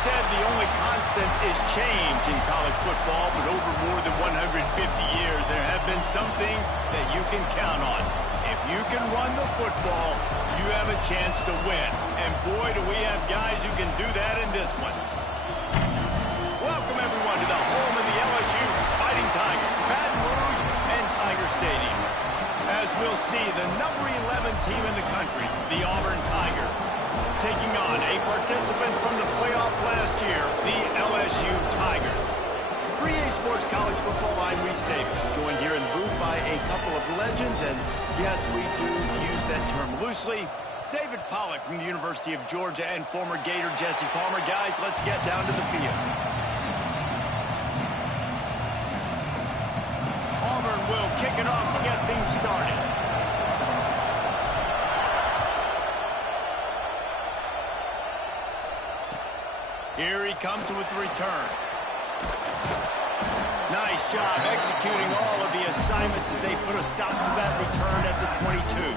said the only constant is change in college football, but over more than 150 years, there have been some things that you can count on. If you can run the football, you have a chance to win. And boy, do we have guys who can do that in this one. Welcome, everyone, to the home of the LSU Fighting Tigers, Baton Rouge and Tiger Stadium. As we'll see, the number 11 team in the country, the Auburn Tigers, taking on a participant from the playoff last year, the LSU Tigers. For EA Sports College Football, I'm Reese Davis, joined here in the booth by a couple of legends, and yes, we do use that term loosely. David Pollack from the University of Georgia and former Gator Jesse Palmer. Guys, let's get down to the field. Auburn will kick it off to get things started. Here he comes with the return. Nice job executing all of the assignments as they put a stop to that return at the 22.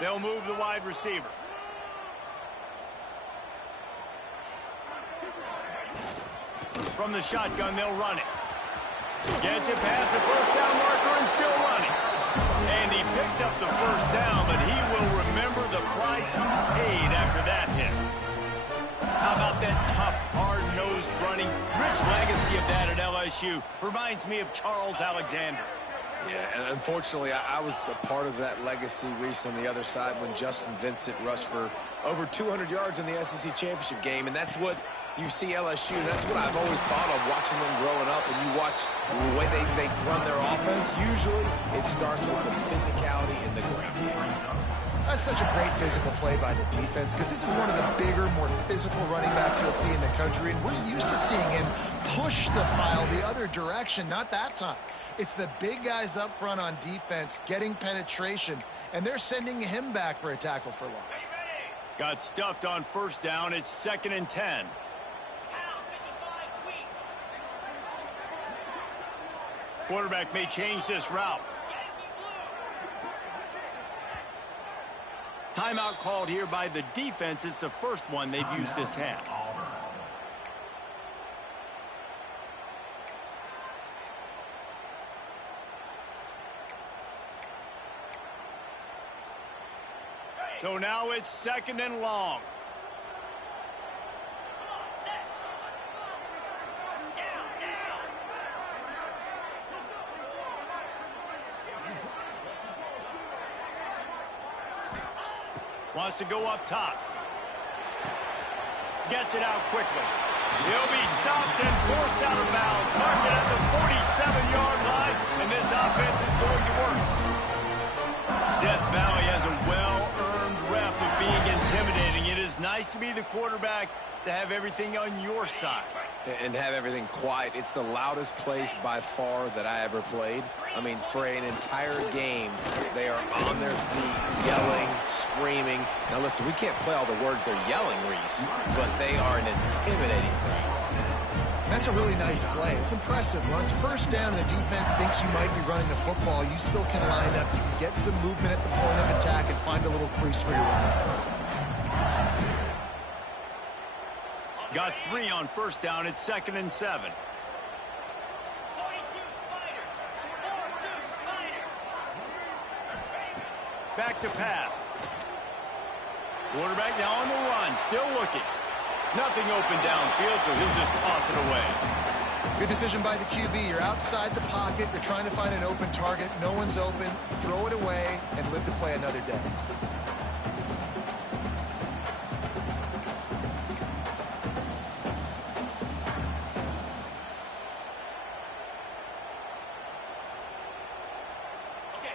They'll move the wide receiver. From the shotgun, they'll run it. Gets it past the first down marker and still running. And he picks up the first down, but he will remember the price he paid after that hit. How about that tough, hard-nosed running? Rich legacy of that at LSU. Reminds me of Charles Alexander. Yeah, and unfortunately, I was a part of that legacy, Reese, on the other side when Justin Vincent rushed for over 200 yards in the SEC championship game, and that's what you see LSU. That's what I've always thought of watching them growing up, and you watch the way they run their offense. Usually, it starts with the physicality in the ground game. That's such a great physical play by the defense because this is one of the bigger, more physical running backs you'll see in the country, and we're used to seeing him push the pile the other direction, not that time. It's the big guys up front on defense getting penetration, and they're sending him back for a tackle for loss. Got stuffed on first down. It's 2nd and 10. Quarterback may change this route. Timeout called here by the defense. It's the first one they've used this half. So now it's 2nd and long. Wants to go up top. Gets it out quickly. He'll be stopped and forced out of bounds. Marked it at the 47-yard line, and this offense is going to work. Death Valley has a well-earned rep of being intimidating. It is nice to be the quarterback to have everything on your side. And have everything quiet. It's the loudest place by far that I ever played. I mean, for an entire game, they are on their feet, yelling, screaming. Now, listen, we can't play all the words they're yelling, Reese, but they are an intimidating crowd. That's a really nice play. It's impressive. When it's first down and the defense thinks you might be running the football, you still can line up. You can get some movement at the point of attack and find a little crease for your running. Got 3 on first down. It's 2nd and 7. Back to pass. Quarterback now on the run. Still looking. Nothing open downfield, so he'll just toss it away. Good decision by the QB. You're outside the pocket. You're trying to find an open target. No one's open. Throw it away and live to play another day.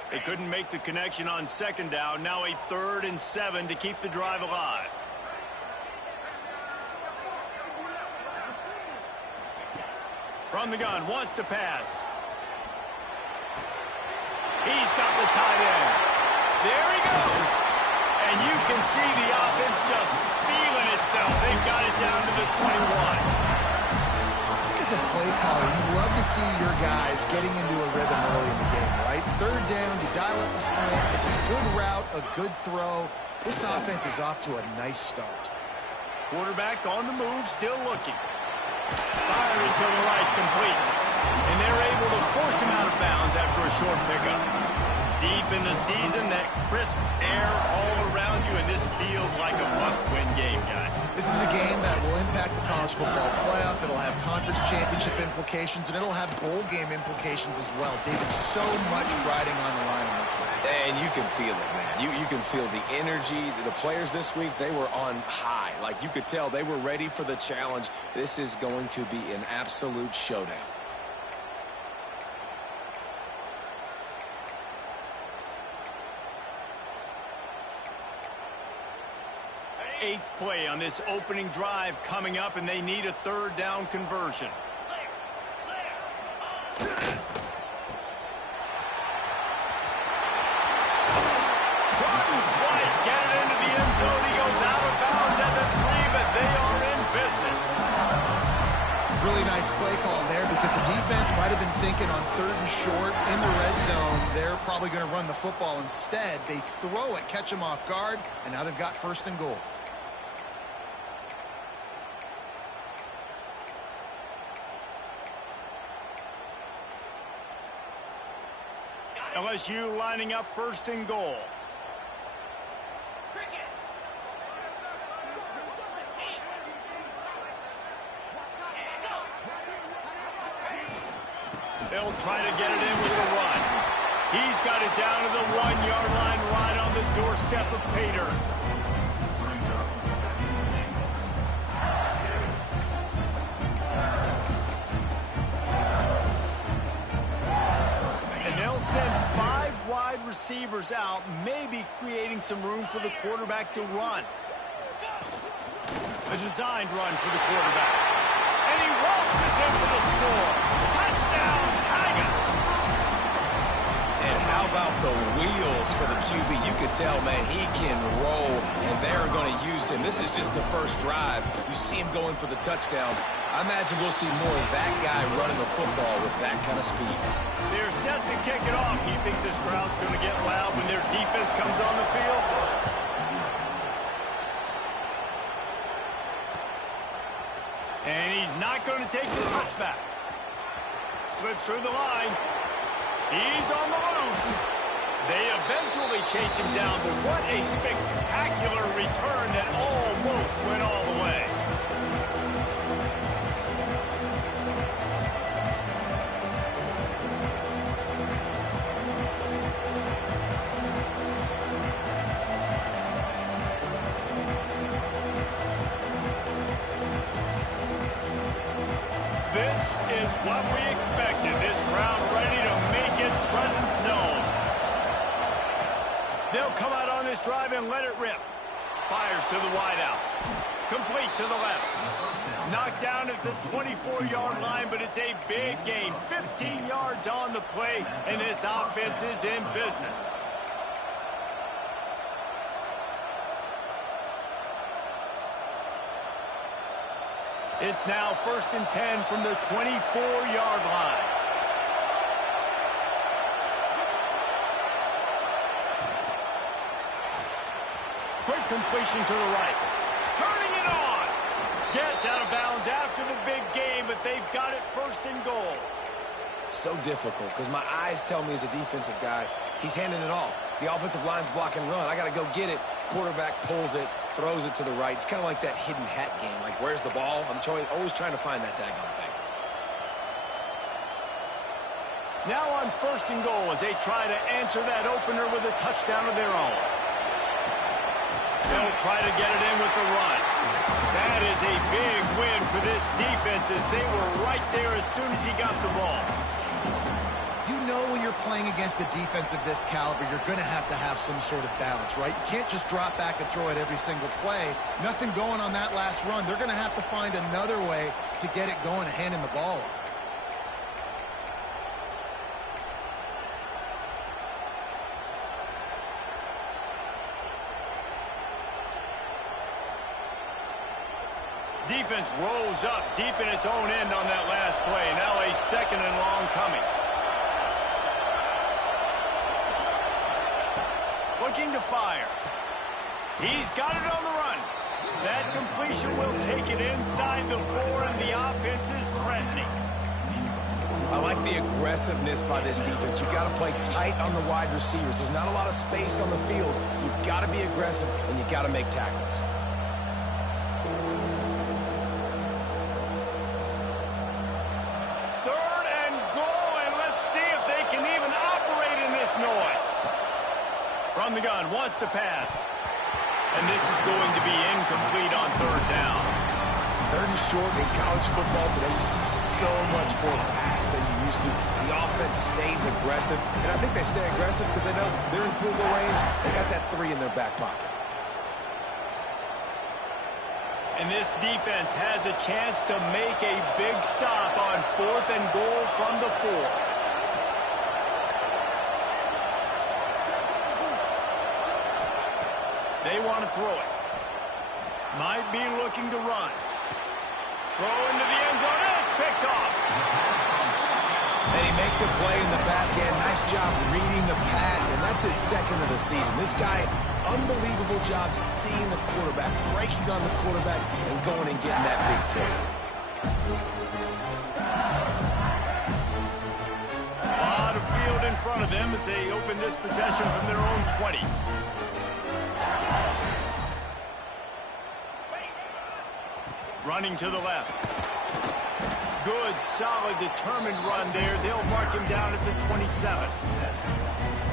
They couldn't make the connection on 2nd down. Now a 3rd and 7 to keep the drive alive. From the gun, wants to pass. He's got the tight end. There he goes. And you can see the offense just feeling itself. They've got it down to the 21. As a play caller, you love to see your guys getting into a rhythm early in the game, right? Third down, you dial up the slant. It's a good route, a good throw. This offense is off to a nice start. Quarterback on the move, still looking. Firing to the right, complete. And they're able to force him out of bounds after a short pickup. Deep in the season, that crisp air all around you, and this feels like a must-win game, guys. This is a game that will impact the college football playoff. It'll have conference championship implications, and it'll have bowl game implications as well. David, so much riding on the line in this one. And you can feel it, man. You can feel the energy. The players this week, they were on high. Like, you could tell they were ready for the challenge. This is going to be an absolute showdown. Eighth play on this opening drive coming up, and they need a third down conversion. White get it into the end zone. He goes out of bounds at the 3, but they are in business. Really nice play call there because the defense might have been thinking on third and short in the red zone. They're probably going to run the football instead. They throw it, catch them off guard, and now they've got first and goal. LSU lining up first and goal. They'll try to get it in with a run. He's got it down to the 1-yard line right on the doorstep of Pater. Send 5 wide receivers out, maybe creating some room for the quarterback to run. A designed run for the quarterback. And he waltzes in for the score. Touchdown, Tigers! And how about the wheels for the QB? You could tell, man, he can roll, and they're going to use him. This is just the first drive. You see him going for the touchdown. I imagine we'll see more of that guy running the football with that kind of speed. They're set to kick it off. You think this crowd's going to get loud when their defense comes on the field? And he's not going to take the touchback. Slips through the line. He's on the loose. They eventually chase him down, but what a spectacular return that almost went all the way. This is what we expected. This crowd ready to make its presence known. They'll come out on this drive and let it rip. Fires to the wideout. Complete to the left. Knocked down at the 24-yard line, but it's a big gain. 15 yards on the play, and this offense is in business. It's now 1st and 10 from the 24-yard line. Quick completion to the right. Turning it on. Gets out of bounds after the big game, but they've got it 1st and goal. So difficult because my eyes tell me as a defensive guy, he's handing it off. The offensive line's block and run. I got to go get it. Quarterback pulls it, throws it to the right. It's kind of like that hidden hat game. Like, where's the ball? I'm always trying to find that daggone thing. Now on 1st and goal as they try to answer that opener with a touchdown of their own. They'll try to get it in with the run. That is a big win for this defense as they were right there as soon as he got the ball. You know when you're playing against a defense of this caliber, you're going to have some sort of balance, right? You can't just drop back and throw it every single play. Nothing going on that last run. They're going to have to find another way to get it going and handing the ball off. Defense rolls up deep in its own end on that last play. Now a second and long coming. Looking to fire. He's got it on the run. That completion will take it inside the 4, and the offense is threatening. I like the aggressiveness by this defense. You got to play tight on the wide receivers. There's not a lot of space on the field. You got to be aggressive, and you got to make tackles. Third and goal, and let's see if they can even operate in this noise. From the gun, wants to pass. And this is going to be incomplete on third down. Third and short in college football today, you see so much more pass than you used to. The offense stays aggressive, and I think they stay aggressive because they know they're in field goal range. They got that 3 in their back pocket. And this defense has a chance to make a big stop on 4th and goal from the 4. They want to throw it. Might be looking to run. Throw into the end zone, and it's picked off. And he makes a play in the back end. Nice job reading the pass, and that's his second of the season. This guy, unbelievable job seeing the quarterback, breaking on the quarterback, and going and getting that big play. A lot of field in front of them as they open this possession from their own 20. Running to the left. Good, solid, determined run there. They'll mark him down at the 27.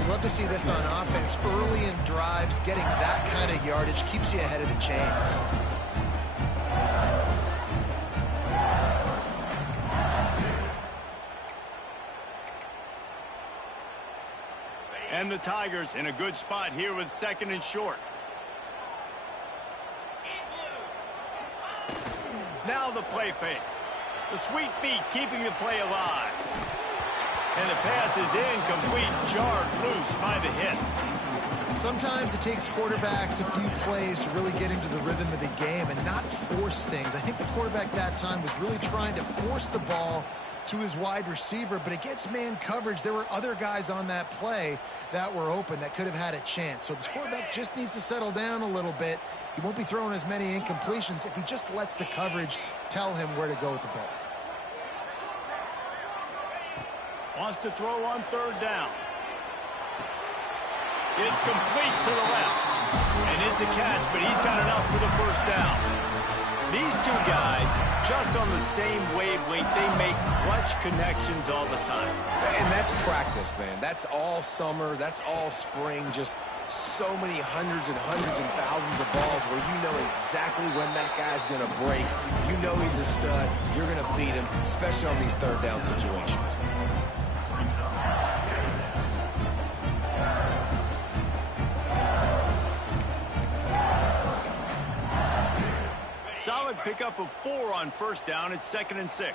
You love to see this on offense. Early in drives, getting that kind of yardage keeps you ahead of the chains. And the Tigers in a good spot here with second and short. Now the play fake. The sweet feet keeping the play alive. And the pass is incomplete, jarred loose by the hit. Sometimes it takes quarterbacks a few plays to really get into the rhythm of the game and not force things. I think the quarterback that time was really trying to force the ball to his wide receiver, but against man coverage, there were other guys on that play that were open that could have had a chance. So this quarterback just needs to settle down a little bit. He won't be throwing as many incompletions if he just lets the coverage tell him where to go with the ball. Wants to throw on third down. It's complete to the left. And it's a catch, but he's got enough for the first down. These two guys, just on the same wavelength, they make clutch connections all the time. And that's practice, man. That's all summer. That's all spring. Just so many hundreds and thousands of balls where you know exactly when that guy's going to break. You know he's a stud. You're going to feed him, especially on these third down situations. Solid pickup of 4 on first down. It's 2nd and 6.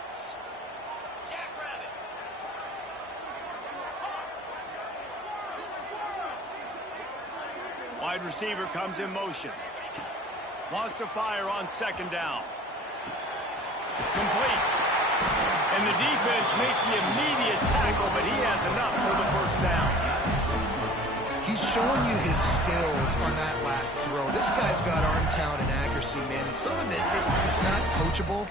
Wide receiver comes in motion. Wants to fire on 2nd down. Complete. And the defense makes the immediate tackle, but he has enough for the first down. He's showing you his skills on that last throw. This guy's got arm talent and accuracy, man. And some of it's not coachable.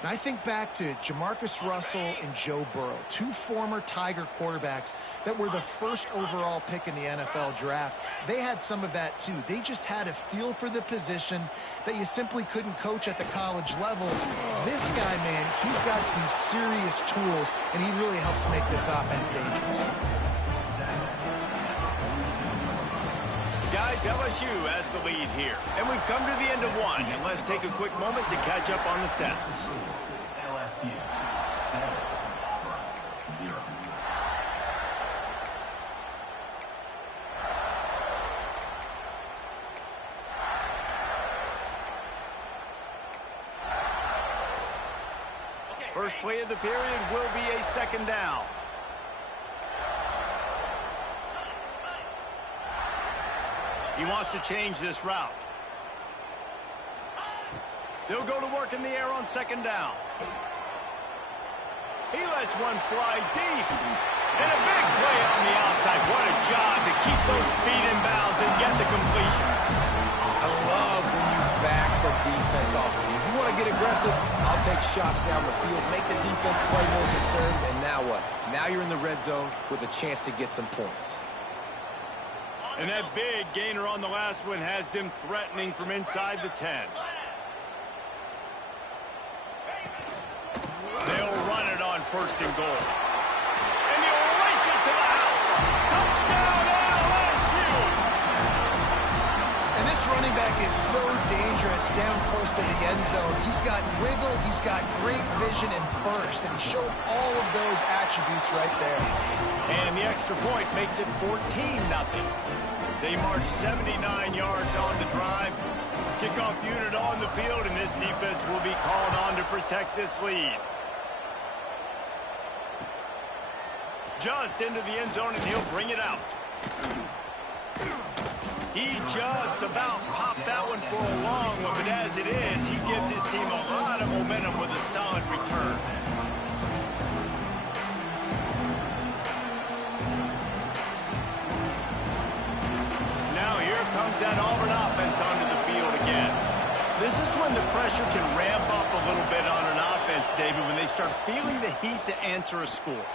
And I think back to Jamarcus Russell and Joe Burrow, 2 former Tiger quarterbacks that were the first overall pick in the NFL draft. They had some of that too. They just had a feel for the position that you simply couldn't coach at the college level. This guy, man, he's got some serious tools, and he really helps make this offense dangerous. Guys, LSU has the lead here. And we've come to the end of one. And let's take a quick moment to catch up on the stats. LSU 7, Auburn 0. First play of the period will be a 2nd down. He wants to change this route. They'll go to work in the air on second down. He lets one fly deep. And a big play on the outside. What a job to keep those feet in bounds and get the completion. I love when you back the defense off of you. If you want to get aggressive, I'll take shots down the field, make the defense play more conservative, and now what? Now you're in the red zone with a chance to get some points. And that big gainer on the last one has them threatening from inside the 10. They'll run it on first and goal. And they'll race it to the house. Touchdown, LSU! And this running back is so dangerous down close to the end zone. He's got wiggle, he's got great vision and burst, and he showed all of those attributes right there. And the extra point makes it 14-0. They march 79 yards on the drive. Kickoff unit on the field, and this defense will be called on to protect this lead. Just into the end zone, and he'll bring it out. He just about popped that one for a long one, but as it is, he gives his team a lot of momentum with a solid return. Now here comes that Auburn offense onto the field again. This is when the pressure can ramp up a little bit on an offense, David, when they start feeling the heat to answer a score.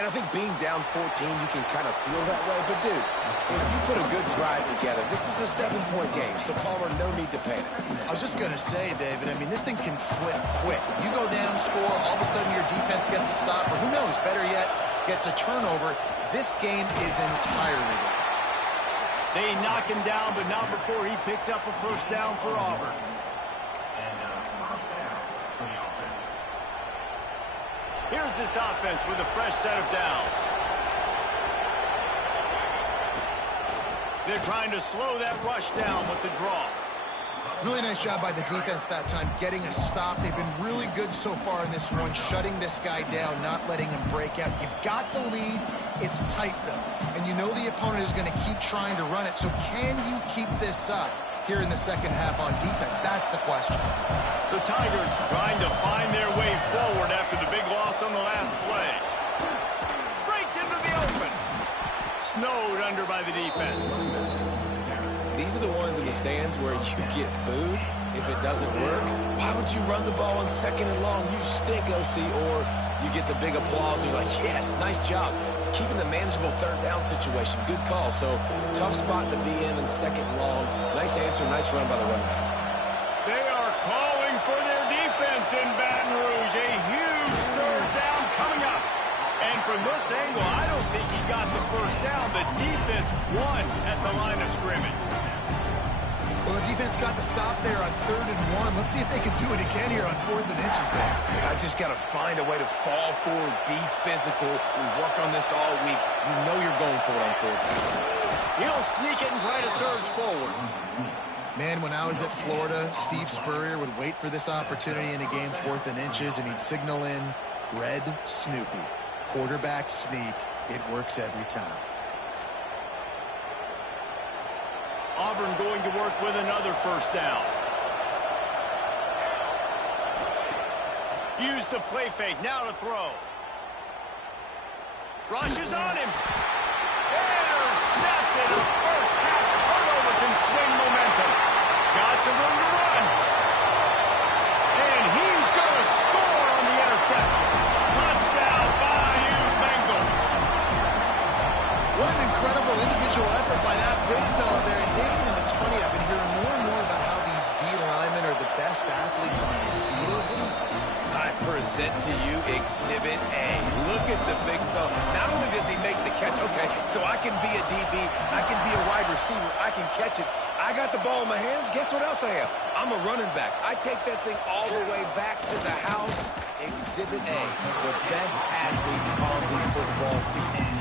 And I think being down 14, you can kind of feel that way. But, dude, if you put a good drive together, this is a 7-point game, so Palmer, no need to panic. I was just going to say, David, I mean, this thing can flip quick. You go down, score, all of a sudden your defense gets a stop, or who knows, better yet, gets a turnover. This game is entirely different. They knock him down, but not before he picks up a first down for Auburn. Here's this offense with a fresh set of downs. They're trying to slow that rush down with the draw. Really nice job by the defense that time, getting a stop. They've been really good so far in this one, shutting this guy down, not letting him break out. You've got the lead. It's tight, though. And you know the opponent is going to keep trying to run it. So can you keep this up here in the second half on defense? That's the question. The Tigers trying to find their way forward after the big loss on the last play. Breaks into the open. Snowed under by the defense. These are the ones in the stands where you get booed if it doesn't work. Why would you run the ball on second and long? You stink, OC. Or you get the big applause and you're like, yes, nice job. Keeping the manageable third down situation. Good call. So tough spot to be in second and long. Nice answer, nice run by the running back. They are calling for their defense in Baton Rouge. A huge third down coming up. And from this angle, I don't think he got the first down. The defense won at the line of scrimmage. Well, the defense got the stop there on 3rd and 1. Let's see if they can do it again here on 4th and inches there. I just got to find a way to fall forward, be physical. We work on this all week. You know you're going for it on 4th down. He'll sneak it and try to surge forward. Man, when I was at Florida, Steve Spurrier would wait for this opportunity in a game, 4th and inches, and he'd signal in Red Snoopy. Quarterback sneak. It works every time. Auburn going to work with another first down. Use the play fake. Now to throw. Rushes on him. Intercepted. A first half turnover can swing momentum. Got some room to run. And he's going to score on the interception. Touchdown, Bayou Bengals. What an incredible individual effort by that big fella there. And David, it's funny, I've been hearing more and more about how these D linemen are the best athletes on the field. I present to you Exhibit A. Look at the big fella. Not only does he make the catch, okay, so I can be a DB, I can be a wide receiver, I can catch it. I got the ball in my hands. Guess what else I am? I'm a running back. I take that thing all the way back to the house. Exhibit A, the best athletes on the football field.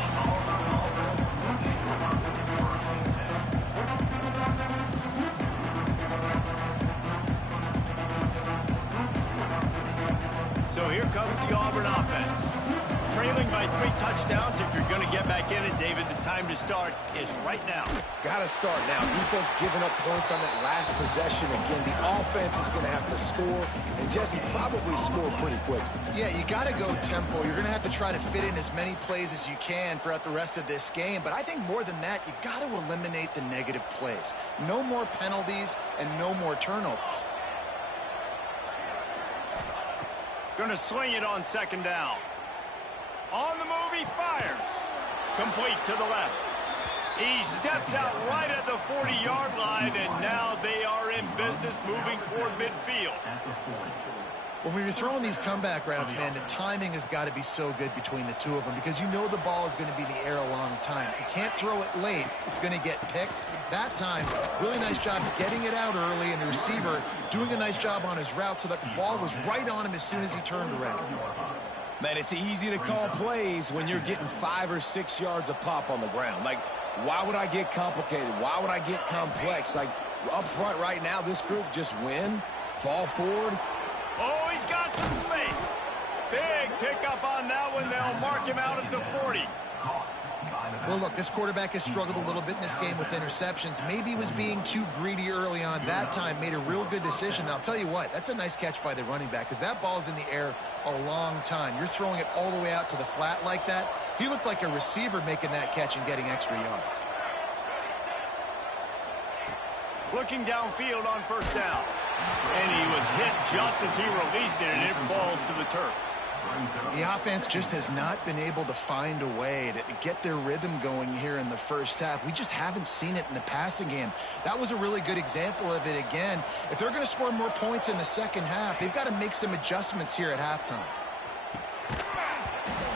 So here comes the Auburn offense. trailing by 3 touchdowns. If you're going to get back in it, David, the time to start is right now. Got to start now. Defense giving up points on that last possession. Again, the offense is going to have to score, and Jesse probably score pretty quick. Yeah, you got to go tempo. You're going to have to try to fit in as many plays as you can throughout the rest of this game. But I think more than that, you got to eliminate the negative plays. No more penalties and no more turnovers. Going to sling it on 2nd down. On the move, he fires. Complete to the left. He steps out right at the 40-yard line, and now they are in business moving toward midfield. Well, when you're throwing these comeback routes, man, the timing has got to be so good between the two of them because you know the ball is going to be in the air a long time. You can't throw it late. It's going to get picked. That time, really nice job getting it out early, and the receiver doing a nice job on his route so that the ball was right on him as soon as he turned around. Man, it's easy to call plays when you're getting 5 or 6 yards a pop on the ground. Like, why would I get complicated? Why would I get complex? Like, up front right now, this group just win, fall forward. Oh, he's got some space. Big pickup on that one. They'll mark him out at the 40. Well, look, this quarterback has struggled a little bit in this game with interceptions. Maybe he was being too greedy early on. That time made a real good decision. And I'll tell you what, that's a nice catch by the running back because that ball's in the air a long time. You're throwing it all the way out to the flat like that. He looked like a receiver making that catch and getting extra yards. Looking downfield on 1st down. And he was hit just as he released it, and it falls to the turf. The offense just has not been able to find a way to get their rhythm going here in the first half. We just haven't seen it in the passing game. That was a really good example of it again. If they're going to score more points in the second half, they've got to make some adjustments here at halftime.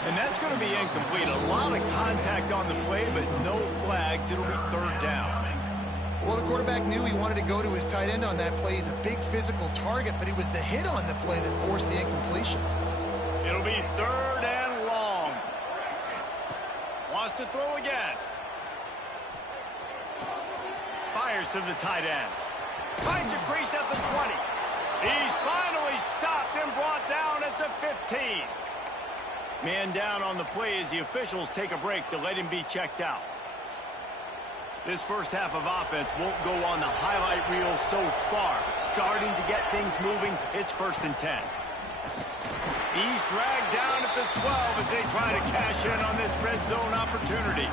And that's going to be incomplete. A lot of contact on the play, but no flags. It'll be 3rd down. Well, the quarterback knew he wanted to go to his tight end on that play. He's a big physical target, but it was the hit on the play that forced the incompletion. It'll be 3rd and long. Wants to throw again. Fires to the tight end. Finds a crease at the 20. He's finally stopped and brought down at the 15. Man down on the play as the officials take a break to let him be checked out. This first half of offense won't go on the highlight reel so far. Starting to get things moving, it's 1st and 10. He's dragged down at the 12 as they try to cash in on this red zone opportunity.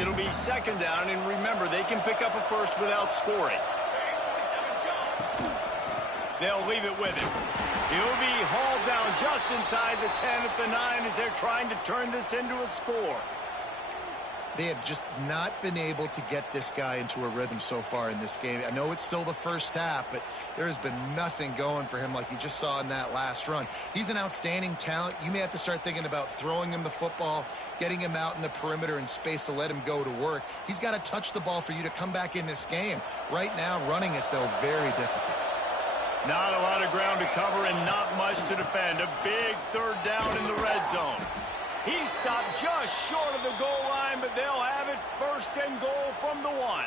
It'll be 2nd down, and remember, they can pick up a first without scoring. They'll leave it with him. He'll be hauled down just inside the 10 at the 9 as they're trying to turn this into a score. They have just not been able to get this guy into a rhythm so far in this game. I know it's still the first half, but there has been nothing going for him like you just saw in that last run. He's an outstanding talent. You may have to start thinking about throwing him the football, getting him out in the perimeter and space to let him go to work. He's got to touch the ball for you to come back in this game. Right now, running it, though, very difficult. Not a lot of ground to cover and not much to defend. A big 3rd down in the red zone. He stopped just short of the goal line, but they'll have it 1st and goal from the 1.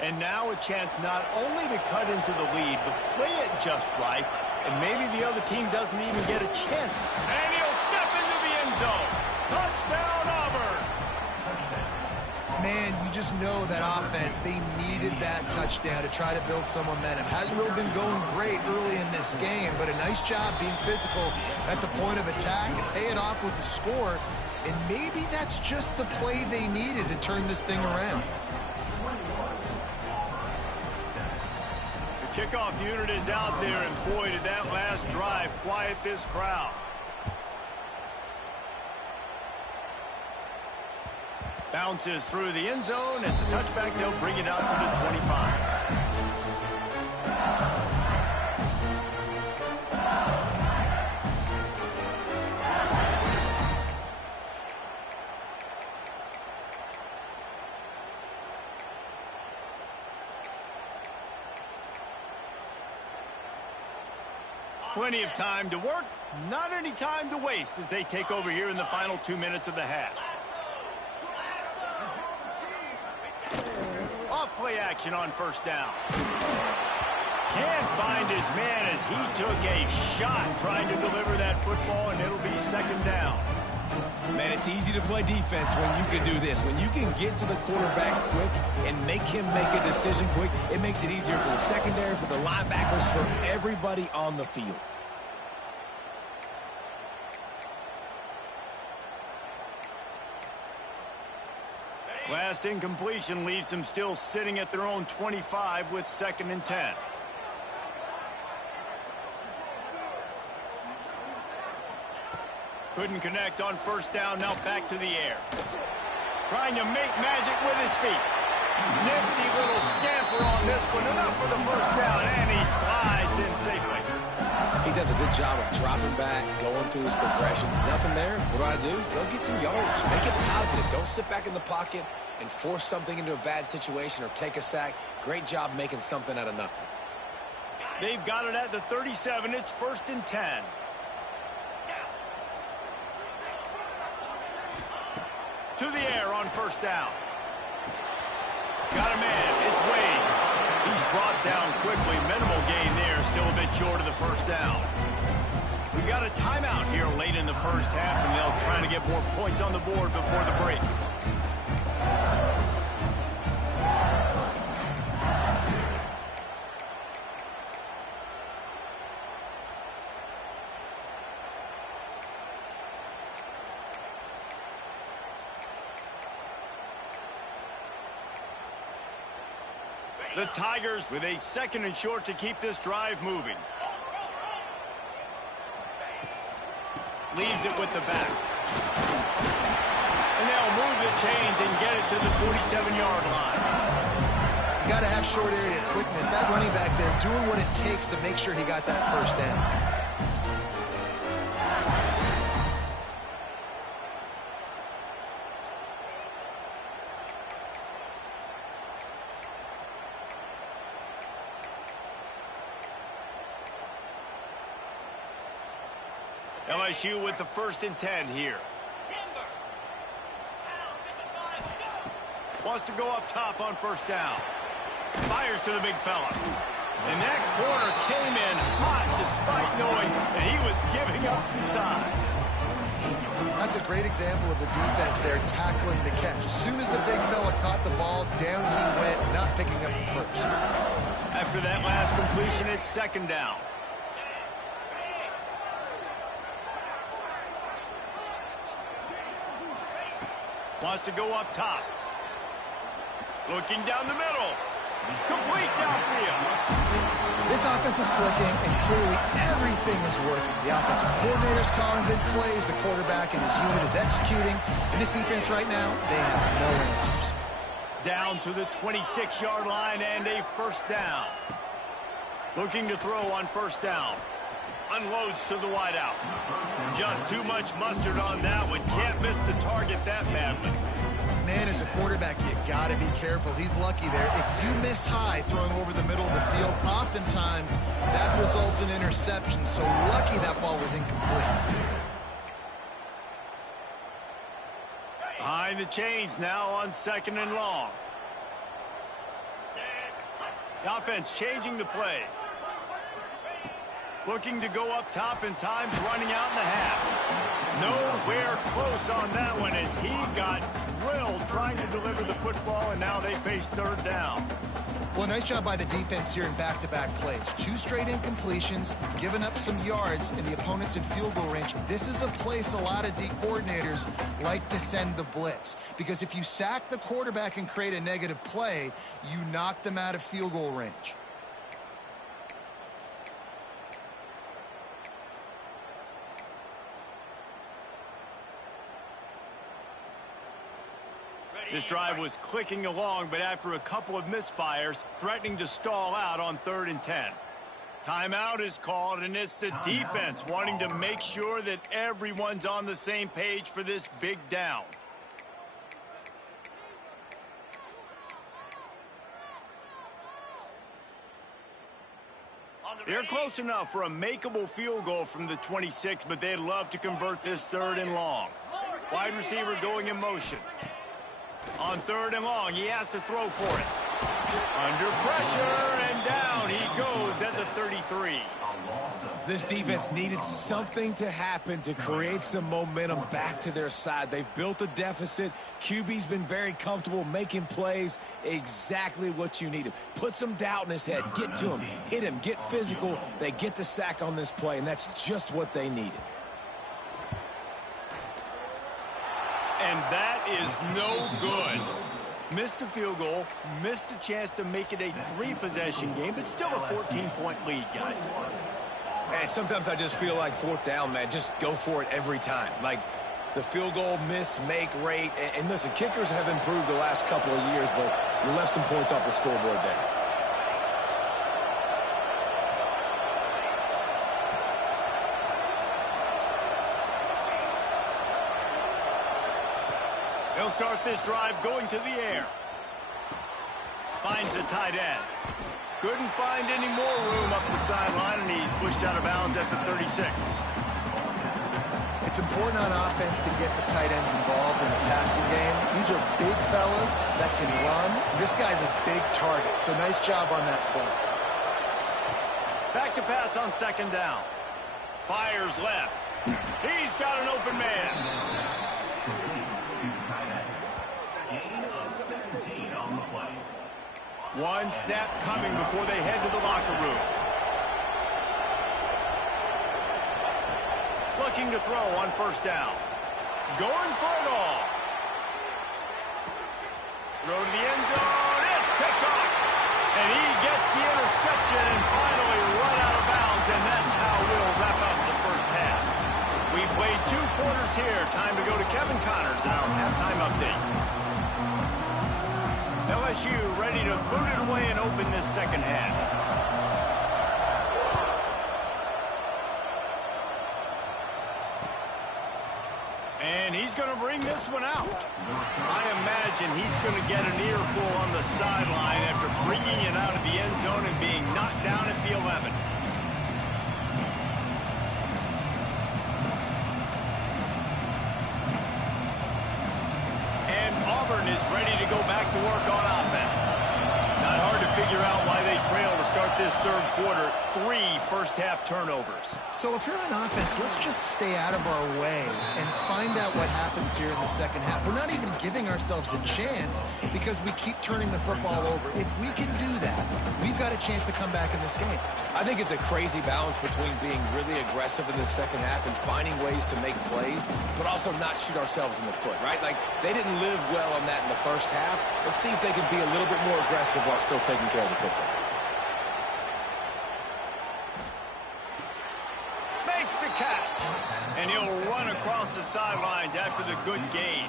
And now a chance not only to cut into the lead, but play it just right. And maybe the other team doesn't even get a chance. And he'll step into the end zone. Touchdown, Auburn. Man, you just know that offense, they needed that touchdown to try to build some momentum. Hasn't really been going great early in this game, but a nice job being physical at the point of attack and pay it off with the score. And maybe that's just the play they needed to turn this thing around. Kickoff unit is out there, and boy, did that last drive quiet this crowd. Bounces through the end zone. It's a touchback. They'll bring it out to the 25. Plenty of time to work, not any time to waste as they take over here in the final 2 minutes of the half. Off play action on first down. Can't find his man as he took a shot trying to deliver that football, and it'll be second down. Man, it's easy to play defense when you can do this. When you can get to the quarterback quick and make him make a decision quick, it makes it easier for the secondary, for the linebackers, for everybody on the field. Last incompletion leaves them still sitting at their own 25 with 2nd and 10. Couldn't connect on first down, now back to the air. Trying to make magic with his feet. Nifty little scamper on this one, enough for the first down, and he slides in safely. He does a good job of dropping back, going through his progressions. Nothing there. What do? Go get some yards. Make it positive. Don't sit back in the pocket and force something into a bad situation or take a sack. Great job making something out of nothing. They've got it at the 37. It's 1st and 10. To the air on first down. Got a man. It's Wade. He's brought down quickly. Minimal gain there. Still a bit short of the first down. We've got a timeout here late in the first half, and they'll try to get more points on the board before the break. The Tigers with a 2nd and short to keep this drive moving. Leaves it with the back. And they'll move the chains and get it to the 47-yard line. You got to have short area quickness. That running back there doing what it takes to make sure he got that first down. LSU with the 1st and 10 here. Wants to go up top on first down. Fires to the big fella. And that corner came in hot despite knowing that he was giving up some size. That's a great example of the defense there tackling the catch. As soon as the big fella caught the ball, down he went, not picking up the first. After that last completion, it's 2nd down. Wants to go up top. Looking down the middle. Complete downfield. This offense is clicking, and clearly everything is working. The offensive coordinator's calling good plays. The quarterback and his unit is executing. And this defense right now, they have no answers. Down to the 26-yard line and a first down. Looking to throw on first down. Unloads to the wideout. Just too much mustard on that one. Can't miss the target that badly. Man, as a quarterback, you got to be careful. He's lucky there. If you miss high throwing over the middle of the field, oftentimes that results in interception. So lucky that ball was incomplete. Behind the chains now on 2nd and long. The offense changing the play. Looking to go up top, and time's running out in the half. Nowhere close on that one as he got drilled trying to deliver the football, and now they face 3rd down. Well, nice job by the defense here in back-to-back plays. 2 straight incompletions, giving up some yards, and the opponent's in field goal range. This is a place a lot of D coordinators like to send the blitz, because if you sack the quarterback and create a negative play, you knock them out of field goal range. This drive was clicking along, but after a couple of misfires, threatening to stall out on 3rd and 10. Timeout is called, and it's the defense wanting to make sure that everyone's on the same page for this big down. They're close enough for a makeable field goal from the 26, but they'd love to convert this 3rd and long. Wide receiver going in motion. On 3rd and long, he has to throw for it. Under pressure, and down he goes at the 33. This defense needed something to happen to create some momentum back to their side. They've built a deficit. QB's been very comfortable making plays. Exactly what you needed. Put some doubt in his head. Get to him. Hit him. Get physical. They get the sack on this play, and that's just what they needed. And that is no good. Missed the field goal, missed the chance to make it a 3-possession game, but still a 14-point lead, guys. And sometimes I just feel like 4th down, man, just go for it every time. Like the field goal miss, make rate. And listen, kickers have improved the last couple of years, but you left some points off the scoreboard there. He'll start this drive going to the air. Finds the tight end. Couldn't find any more room up the sideline, and he's pushed out of bounds at the 36. It's important on offense to get the tight ends involved in the passing game. These are big fellas that can run. This guy's a big target, so nice job on that play. Back to pass on 2nd down. Fires left. He's got an open man. One snap coming before they head to the locker room. Looking to throw on 1st down. Going for it all. Throw to the end zone. It's picked off. And he gets the interception and finally run out of bounds. And that's how we'll wrap up the 1st half. We played 2 quarters here. Time to go to Kevin Connors in our halftime update. LSU ready to boot it away and open this 2nd half. And he's going to bring this one out. I imagine he's going to get an earful on the sideline after bringing it out of the end zone and being knocked down at the 11. Auburn is ready to go back to work on offense. Not hard to figure out why they trail to start this 3rd quarter. 3 first-half turnovers. So if you're on offense, let's just stay out of our way and find out what happens here in the 2nd half. We're not even giving ourselves a chance because we keep turning the football over. If we can do that, we've got a chance to come back in this game. I think it's a crazy balance between being really aggressive in the 2nd half and finding ways to make plays, but also not shoot ourselves in the foot, right? Like, they didn't live well on that in the 1st half. Let's see if they can be a little bit more aggressive while still taking care of the football. Makes the catch. And he'll run across the sidelines after the good gain.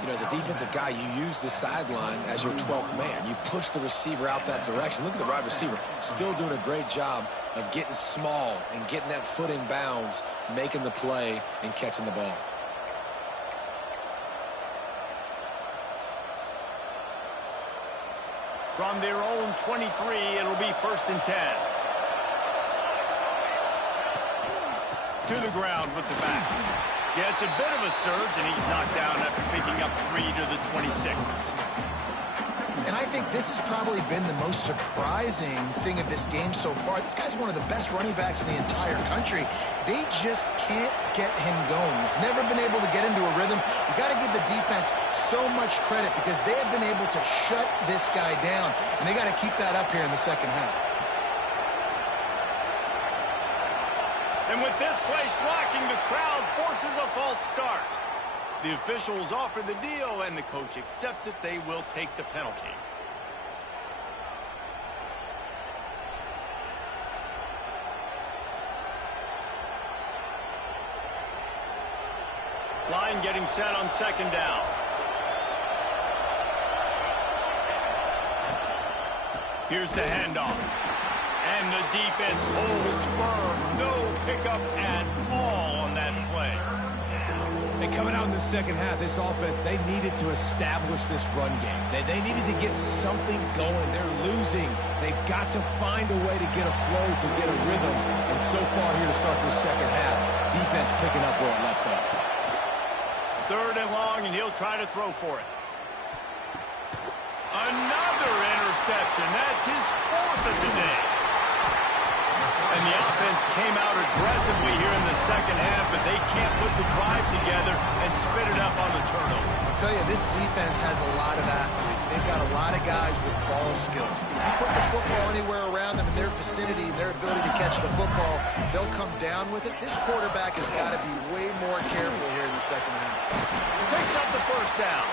You know, as a defensive guy, you use the sideline as your 12th man. You push the receiver out that direction. Look at the wide receiver, still doing a great job of getting small and getting that foot in bounds, making the play and catching the ball. From their own 23, it'll be 1st and 10. To the ground with the back. Yeah, it's a bit of a surge, and he's knocked down after picking up 3 to the 26. And I think this has probably been the most surprising thing of this game so far. This guy's one of the best running backs in the entire country. They just can't get him going. He's never been able to get into a rhythm. You got to give the defense so much credit because they have been able to shut this guy down, and they got to keep that up here in the 2nd half. And with this place rocking, the crowd forces a false start. The officials offer the deal, and the coach accepts it. They will take the penalty. Line getting set on 2nd down. Here's the handoff. And the defense holds firm. No pickup at all on that play. And coming out in the second half, this offense, they needed to establish this run game. They needed to get something going. They're losing. They've got to find a way to get a flow, to get a rhythm. And so far here to start this second half, defense picking up where it left off. 3rd and long, and he'll try to throw for it. Another interception. That's his 4th of the day. And the offense came out aggressively here in the second half, but they can't put the drive together and spit it up on the turnover. I'll tell you, this defense has a lot of athletes. They've got a lot of guys with ball skills. If you put the football anywhere around them in their vicinity, their ability to catch the football, they'll come down with it. This quarterback has got to be way more careful here in the second half. Picks up the 1st down.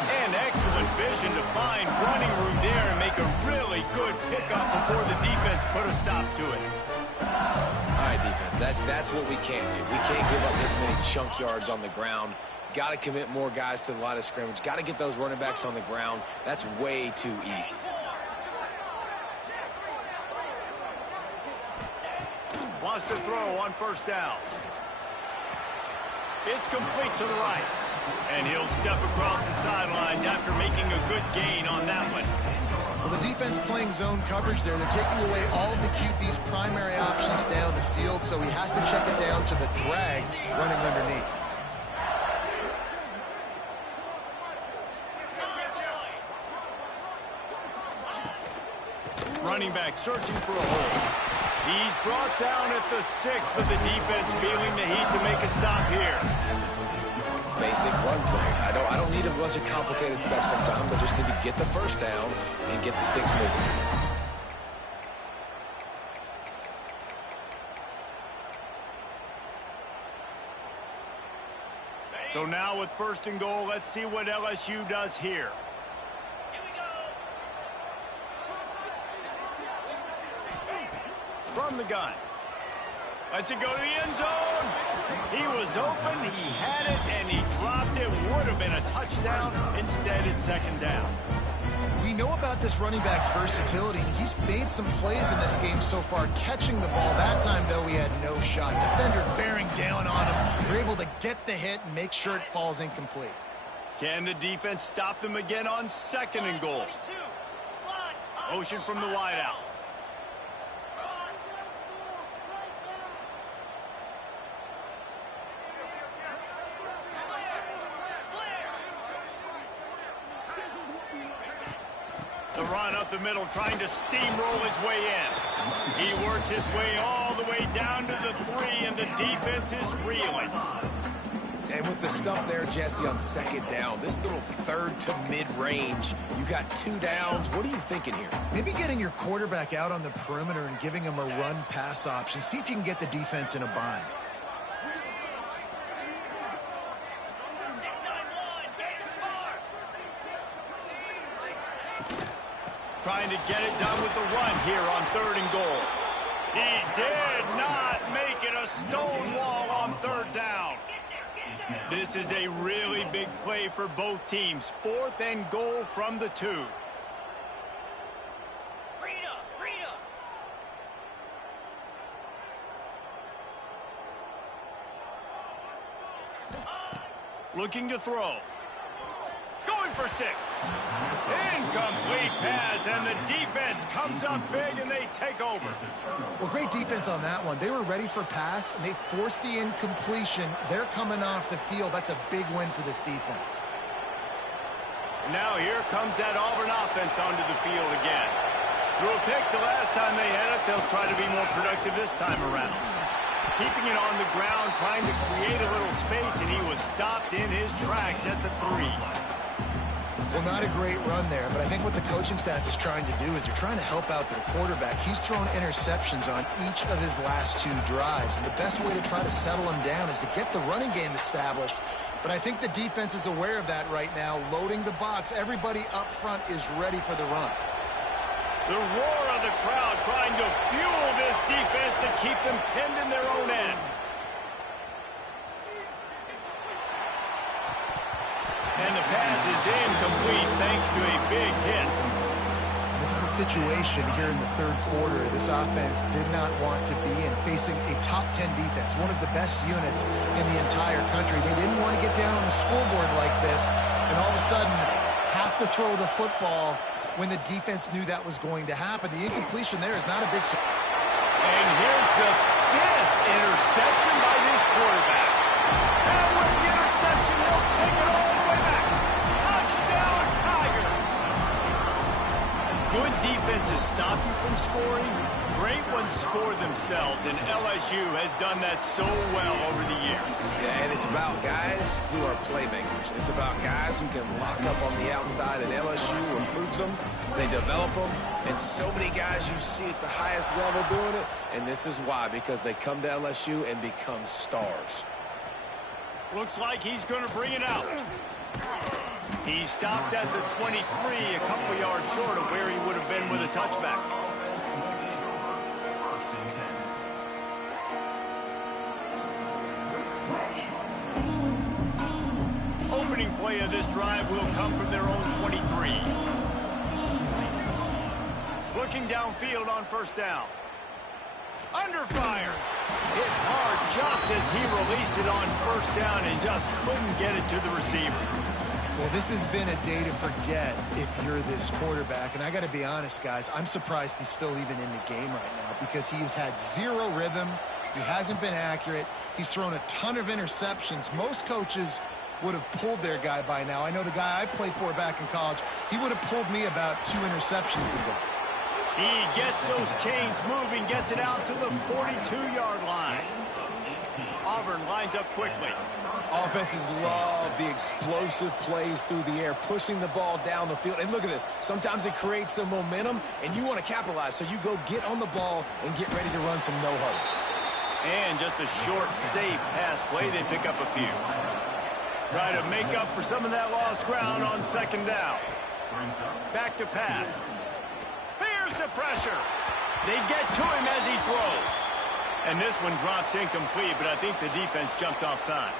And excellent vision to find running room there and make a really good pickup before the defense put a stop to it. All right, defense, that's what we can't do. We can't give up this many chunk yards on the ground. Got to commit more guys to the line of scrimmage. Got to get those running backs on the ground. That's way too easy. Wants to throw on 1st down. It's complete to the right. And he'll step across the sidelines after making a good gain on that one. Well, the defense playing zone coverage there. They're taking away all of the QB's primary options down the field, so he has to check it down to the drag running underneath. Running back searching for a hole. He's brought down at the 6, but the defense feeling the heat to make a stop here. Basic run plays. I don't need a bunch of complicated stuff sometimes. I just need to get the 1st down and get the sticks moving. So now with 1st and goal, let's see what LSU does here. From the gun. Lets it go to the end zone. He was open, he had it, and he dropped it. Would have been a touchdown. Instead, it's 2nd down. We know about this running back's versatility. He's made some plays in this game so far, catching the ball. That time, though, he had no shot. Defender bearing down on him. They're able to get the hit and make sure it falls incomplete. Can the defense stop them again on 2nd and goal? Motion from the wideout. The run up the middle, trying to steamroll his way in. He works his way all the way down to the 3, and the defense is reeling. And with the stuff there, Jesse, on 2nd down, this little 3rd to mid-range, you got 2 downs. What are you thinking here? Maybe getting your quarterback out on the perimeter and giving him a run-pass option. See if you can get the defense in a bind. Trying to get it done with the run here on 3rd and goal. He did not make it a stone wall on 3rd down. This is a really big play for both teams. 4th and goal from the 2. Looking to throw. Going for 6. Incomplete pass, and the defense comes up big, and they take over. Well, great defense on that one. They were ready for pass, and they forced the incompletion. They're coming off the field. That's a big win for this defense. Now here comes that Auburn offense onto the field again. Threw a pick the last time they had it. They'll try to be more productive this time around. Keeping it on the ground, trying to create a little space, and he was stopped in his tracks at the 3. Well, not a great run there, but I think what the coaching staff is trying to do is they're trying to help out their quarterback. He's thrown interceptions on each of his last 2 drives, and the best way to try to settle him down is to get the running game established. But I think the defense is aware of that right now, loading the box. Everybody up front is ready for the run. The roar of the crowd trying to fuel this defense to keep them pinned in their own end. And the pass is incomplete thanks to a big hit. This is a situation here in the third quarter this offense did not want to be in, facing a top 10 defense, one of the best units in the entire country. They didn't want to get down on the scoreboard like this and all of a sudden have to throw the football when the defense knew that was going to happen. The incompletion there is not a big surprise. And here's the 5th interception by this quarterback. And with the interception, he'll take it all the way back. Touchdown, Tiger! Good defenses stop you from scoring. Great ones score themselves, and LSU has done that so well over the years. Yeah, and it's about guys who are playmakers. It's about guys who can lock up on the outside, and LSU recruits them. They develop them, and so many guys you see at the highest level doing it, and this is why, because they come to LSU and become stars. Looks like he's going to bring it out. He stopped at the 23, a couple yards short of where he would have been with a touchback. Opening play of this drive will come from their own 23. Looking downfield on first down. Under fire. Hit hard just as he released it on first down and just couldn't get it to the receiver. Well, this has been a day to forget if you're this quarterback. And I got to be honest, guys, I'm surprised he's still even in the game right now because he's had zero rhythm. He hasn't been accurate. He's thrown a ton of interceptions. Most coaches would have pulled their guy by now. I know the guy I played for back in college, he would have pulled me about 2 interceptions ago. He gets those chains moving, gets it out to the 42-yard line. Auburn lines up quickly. Offenses love the explosive plays through the air, pushing the ball down the field. And look at this. Sometimes it creates some momentum, and you want to capitalize. So you go get on the ball and get ready to run some no-huddle. And just a short, safe pass play. They pick up a few. Try to make up for some of that lost ground on second down. Back to pass. Here's the pressure. They get to him as he throws. And this one drops incomplete, but I think the defense jumped offside.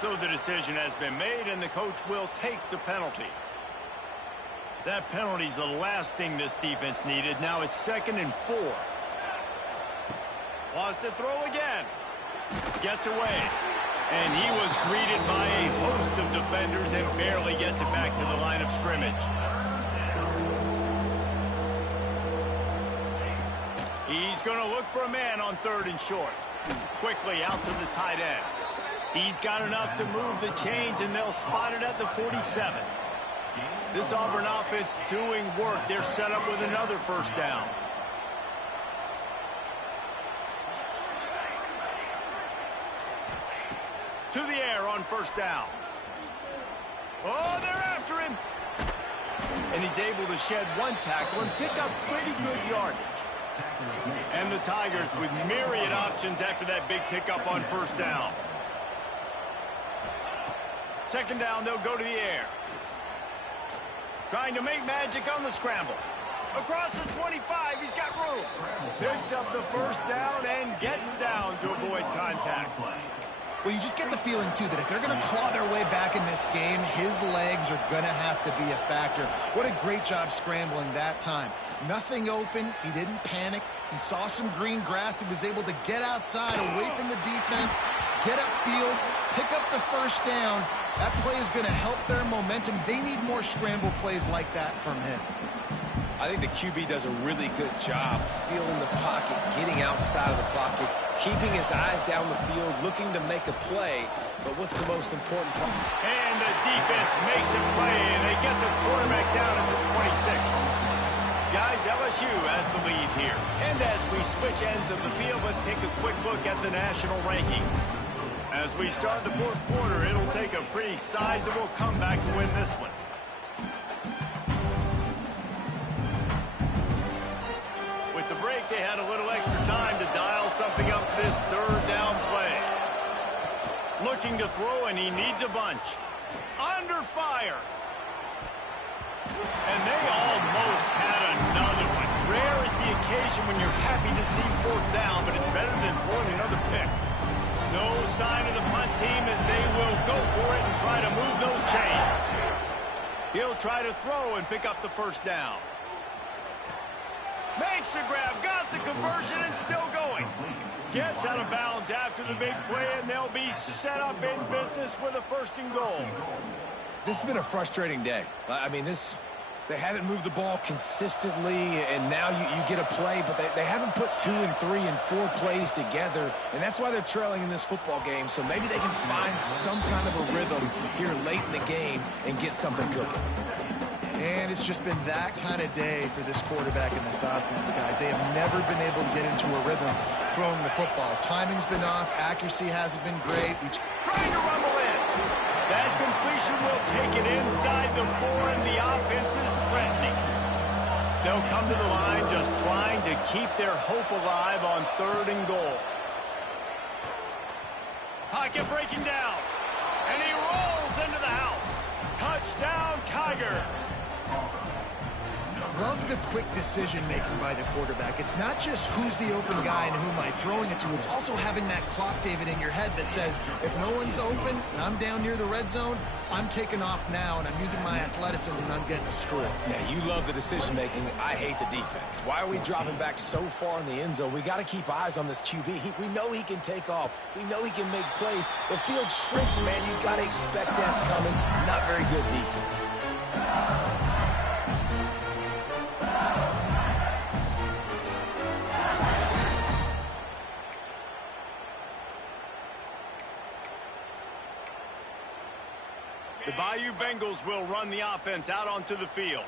So the decision has been made, and the coach will take the penalty. That penalty's the last thing this defense needed. Now it's 2nd and 4. Wants to throw again. Gets away. And he was greeted by a host of defenders and barely gets it back to the line of scrimmage. He's going to look for a man on 3rd and short. Quickly out to the tight end. He's got enough to move the chains, and they'll spot it at the 47. This Auburn offense doing work. They're set up with another first down. To the air on first down. Oh, they're after him. And he's able to shed one tackle and pick up pretty good yardage. And the Tigers with myriad options after that big pickup on first down. Second down, they'll go to the air. Trying to make magic on the scramble. Across the 25, he's got room. Picks up the first down and gets down to avoid contact. Well, you just get the feeling, too, that if they're going to claw their way back in this game, his legs are going to have to be a factor. What a great job scrambling that time. Nothing open. He didn't panic. He saw some green grass. He was able to get outside, away from the defense, get upfield, pick up the first down. That play is going to help their momentum. They need more scramble plays like that from him. I think the QB does a really good job feeling the pocket, getting outside of the pocket, keeping his eyes down the field, looking to make a play. But what's the most important part? And the defense makes a play, and they get the quarterback down at the 26. Guys, LSU has the lead here. And as we switch ends of the field, let's take a quick look at the national rankings. As we start the fourth quarter, it'll take a pretty sizable comeback to win this one. With the break, they had a little extra time to dial something up this third down play. Looking to throw, and he needs a bunch. Under fire. And they almost had another one. Rare is the occasion when you're happy to see fourth down, but it's better than throwing another pick. No sign of the punt team as they will go for it and try to move those chains. He'll try to throw and pick up the first down. Makes the grab, got the conversion, and still going. Gets out of bounds after the big play, and they'll be set up in business with a 1st and goal. This has been a frustrating day. I mean, they haven't moved the ball consistently, and now you get a play, but they haven't put 2 and 3 and 4 plays together, and that's why they're trailing in this football game. So maybe they can find some kind of a rhythm here late in the game and get something cooking. And it's just been that kind of day for this quarterback and this offense, guys. They have never been able to get into a rhythm throwing the football. Timing's been off. Accuracy hasn't been great. Trying to rumble in. That completion will take it inside the 4, and the offense is threatening. They'll come to the line just trying to keep their hope alive on 3rd and goal. Pocket breaking down. And he rolls into the house. Touchdown, Tigers. Love the quick decision-making by the quarterback. It's not just who's the open guy and who am I throwing it to. It's also having that clock, David, in your head that says, if no one's open and I'm down near the red zone, I'm taking off now, and I'm using my athleticism, and I'm getting a score. Yeah, you love the decision-making. I hate the defense. Why are we dropping back so far in the end zone? We got to keep eyes on this QB. We know he can take off. We know he can make plays. The field shrinks, man. You got to expect that's coming. Not very good defense. The Bayou Bengals will run the offense out onto the field.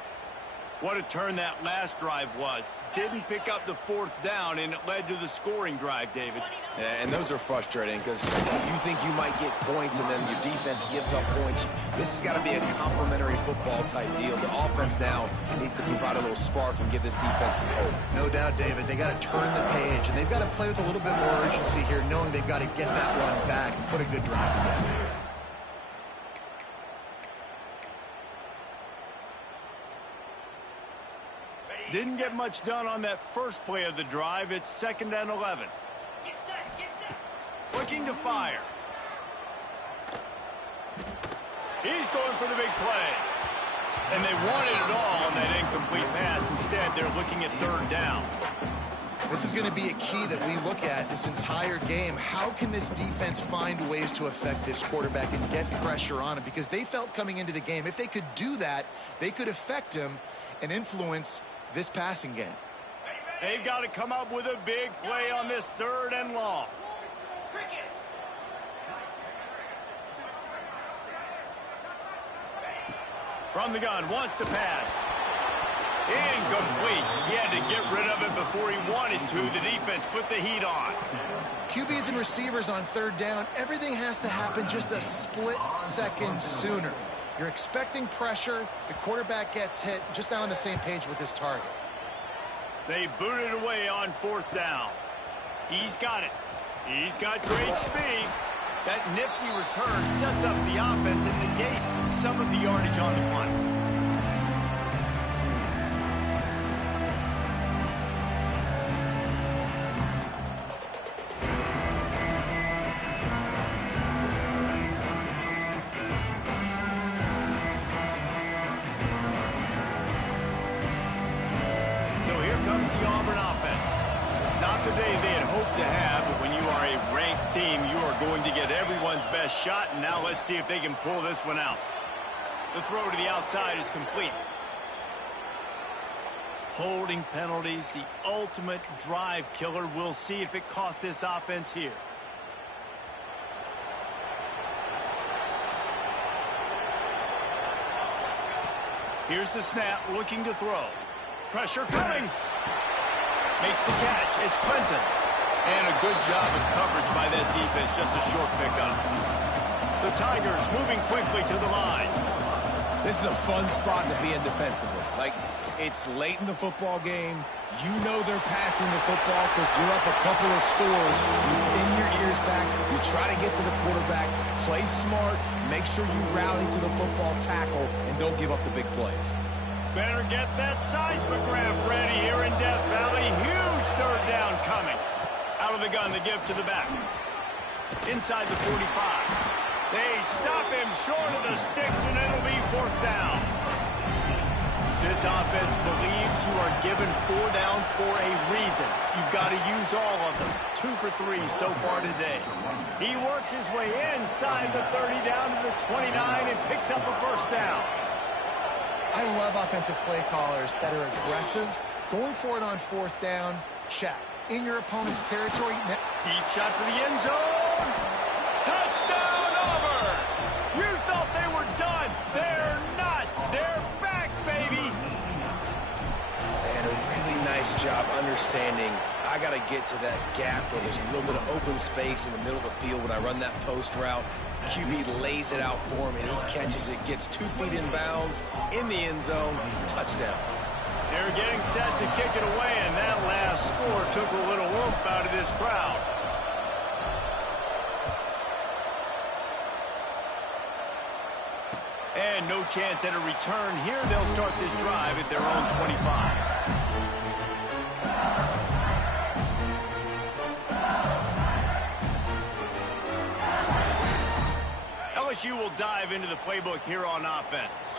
What a turn that last drive was. Didn't pick up the 4th down, and it led to the scoring drive, David. Yeah, and those are frustrating because you think you might get points, and then your defense gives up points. This has got to be a complementary football type deal. The offense now needs to provide a little spark and give this defense some hope. No doubt, David. They got to turn the page, and they've got to play with a little bit more urgency here, knowing they've got to get that one back and put a good drive together. Didn't get much done on that first play of the drive. It's 2nd and 11. Get set, get set. Looking to fire. He's going for the big play. And they wanted it all on that incomplete pass. Instead, they're looking at 3rd down. This is going to be a key that we look at this entire game. How can this defense find ways to affect this quarterback and get pressure on him? Because they felt coming into the game, if they could do that, they could affect him and influence this passing game. They've got to come up with a big play on this 3rd and long. From the gun, wants to pass. Incomplete. He had to get rid of it before he wanted to. The defense put the heat on. QBs and receivers on 3rd down, everything has to happen just a split second sooner. You're expecting pressure. The quarterback gets hit, just not on the same page with his target. They booted away on 4th down. He's got it. He's got great speed. That nifty return sets up the offense and negates some of the yardage on the punt. Comes the Auburn offense. Not the day they had hoped to have, but when you are a ranked team, you are going to get everyone's best shot, and now let's see if they can pull this one out. The throw to the outside is complete. Holding penalties, the ultimate drive killer. We'll see if it costs this offense here. Here's the snap, looking to throw. Pressure coming. Makes the catch. It's Clinton. And a good job of coverage by that defense. Just a short pickup. The Tigers moving quickly to the line. This is a fun spot to be in defensively. Like, it's late in the football game. You know they're passing the football because you're up a couple of scores. You pin your ears back. You try to get to the quarterback. Play smart. Make sure you rally to the football tackle and don't give up the big plays. Better get that seismograph ready here in Death Valley. Huge 3rd down coming. Out of the gun to give to the back. Inside the 45. They stop him short of the sticks, and it'll be 4th down. This offense believes you are given 4 downs for a reason. You've got to use all of them. 2 for 3 so far today. He works his way inside the 30 down to the 29 and picks up a first down. I love offensive play callers that are aggressive. Going for it on 4th down, check. In your opponent's territory. Deep shot for the end zone. Touchdown, Auburn! You thought they were done. They're not. They're back, baby. And a really nice job understanding I got to get to that gap where there's a little bit of open space in the middle of the field when I run that post route. QB lays it out for him, and he catches it, gets 2 feet in bounds, in the end zone, touchdown. They're getting set to kick it away, and that last score took a little oomph out of this crowd. And no chance at a return here. They'll start this drive at their own 25. LSU will dive into the playbook here on offense.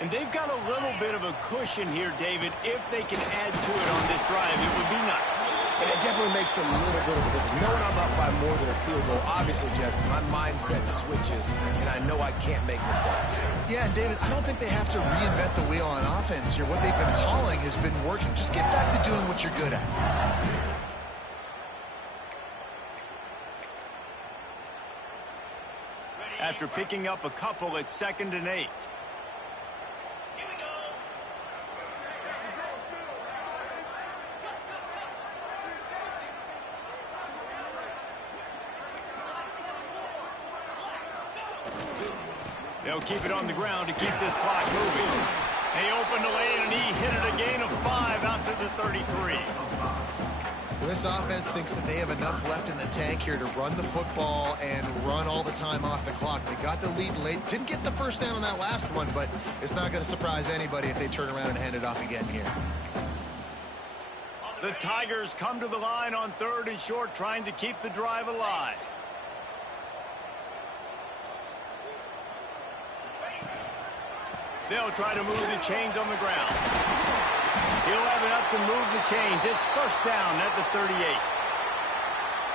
And they've got a little bit of a cushion here, David. If they can add to it on this drive, it would be nice. And it definitely makes a little bit of a difference. Knowing I'm up by more than a field goal, obviously, Jesse, my mindset switches, and I know I can't make mistakes. Yeah, and David, I don't think they have to reinvent the wheel on offense here. What they've been calling has been working. Just get back to doing what you're good at. After picking up a couple, it's 2nd and 8. They'll keep it on the ground to keep this clock moving. They open the lane, and he hit it a gain of 5 out to the 33. Well, this offense thinks that they have enough left in the tank here to run the football and run all the time off the clock. They got the lead late. Didn't get the first down on that last one, but it's not going to surprise anybody if they turn around and hand it off again here. The Tigers come to the line on 3rd and short, trying to keep the drive alive. They'll try to move the chains on the ground. He'll have enough to move the chains. It's first down at the 38.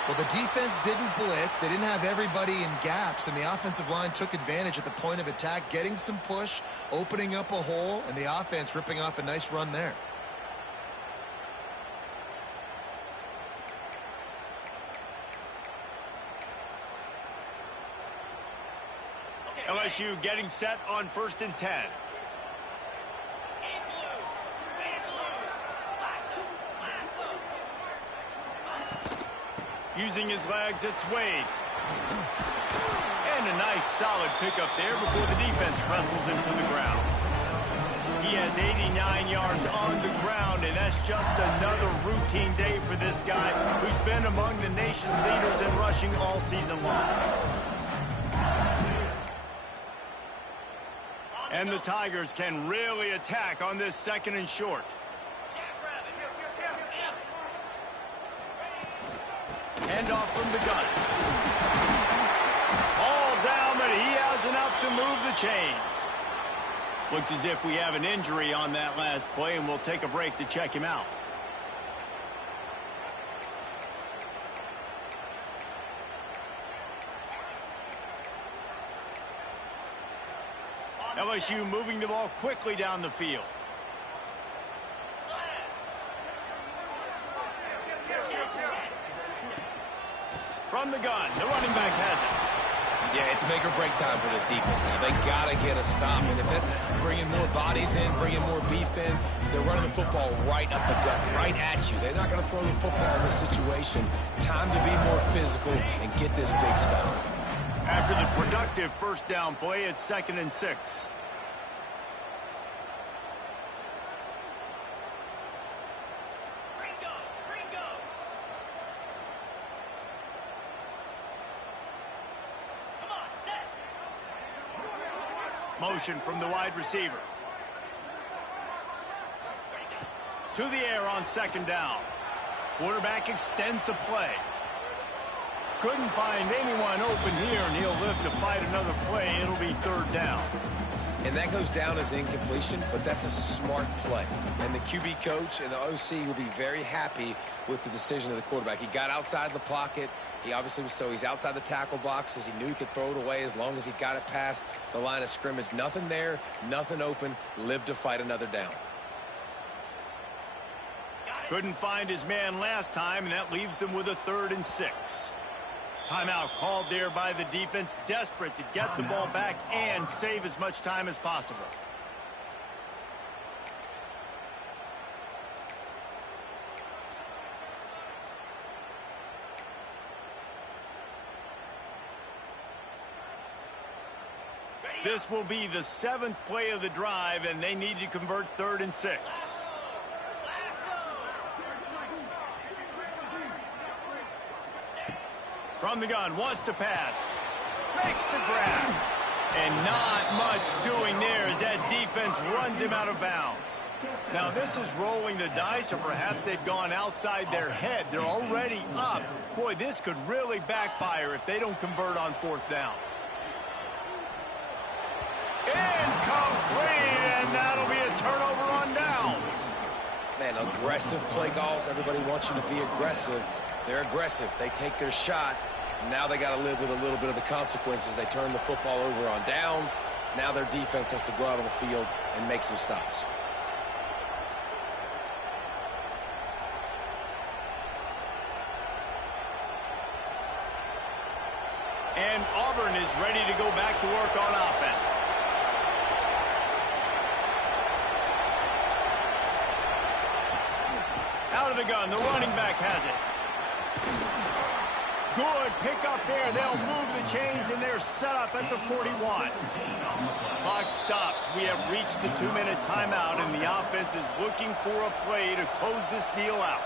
Well, the defense didn't blitz. They didn't have everybody in gaps, and the offensive line took advantage at the point of attack, getting some push, opening up a hole, and the offense ripping off a nice run there. LSU getting set on 1st and 10. Using his legs, it's Wade. And a nice solid pickup there before the defense wrestles him to the ground. He has 89 yards on the ground, and that's just another routine day for this guy who's been among the nation's leaders in rushing all season long. And the Tigers can really attack on this 2nd and short. Hand off from the gun. All down, but he has enough to move the chains. Looks as if we have an injury on that last play, and we'll take a break to check him out. LSU moving the ball quickly down the field. From the gun, the running back has it. Yeah, it's make or break time for this defense now. They got to get a stop, and if it's bringing more bodies in, bringing more beef in, they're running the football right up the gut, right at you. They're not going to throw the football in this situation. Time to be more physical and get this big stop. After the productive first down play, it's 2nd and 6. Motion from the wide receiver. To the air on 2nd down. Quarterback extends the play. Couldn't find anyone open here, and he'll live to fight another play. It'll be 3rd down. And that goes down as incompletion, but that's a smart play. And the QB coach and the OC will be very happy with the decision of the quarterback. He got outside the pocket. He obviously was he's outside the tackle boxes. He knew he could throw it away as long as he got it past the line of scrimmage. Nothing there, nothing open. Live to fight another down. Couldn't find his man last time, and that leaves him with a 3rd and 6. Timeout called there by the defense, desperate to get the ball back and save as much time as possible. This will be the 7th play of the drive, and they need to convert 3rd and 6. From the gun, wants to pass. Makes the grab. And not much doing there as that defense runs him out of bounds. Now, this is rolling the dice, or perhaps they've gone outside their head. They're already up. Boy, this could really backfire if they don't convert on 4th down. Incomplete, and that'll be a turnover on downs. Man, aggressive play calls. Everybody wants you to be aggressive. They're aggressive. They take their shot. Now they got to live with a little bit of the consequences. They turn the football over on downs. Now their defense has to go out on the field and make some stops. And Auburn is ready to go back to work on offense. Out of the gun, the running back has it. Good pick up there. They'll move the chains, and they're set up at the 41. Clock stops. We have reached the 2-minute timeout, and the offense is looking for a play to close this deal out.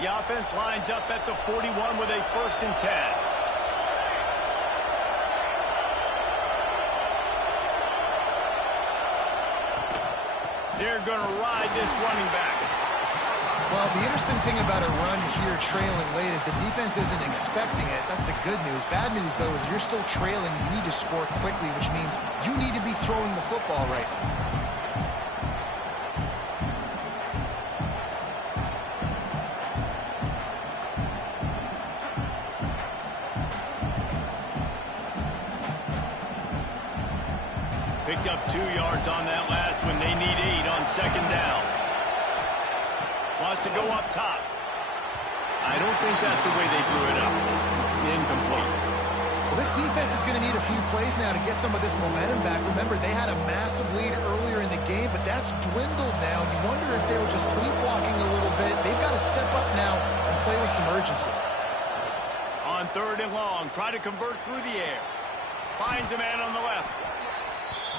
The offense lines up at the 41 with a 1st and 10. They're going to ride this running back. Well, the interesting thing about a run here trailing late is the defense isn't expecting it. That's the good news. Bad news, though, is you're still trailing. You need to score quickly, which means you need to be throwing the football right now. Picked up 2 yards on that last one. They need 8 on 2nd down. Wants to go up top. I don't think that's the way they drew it up. Incomplete. Well, this defense is going to need a few plays now to get some of this momentum back. Remember, they had a massive lead earlier in the game, but that's dwindled now. You wonder if they were just sleepwalking a little bit. They've got to step up now and play with some urgency. On 3rd and long, try to convert through the air. Finds a man on the left.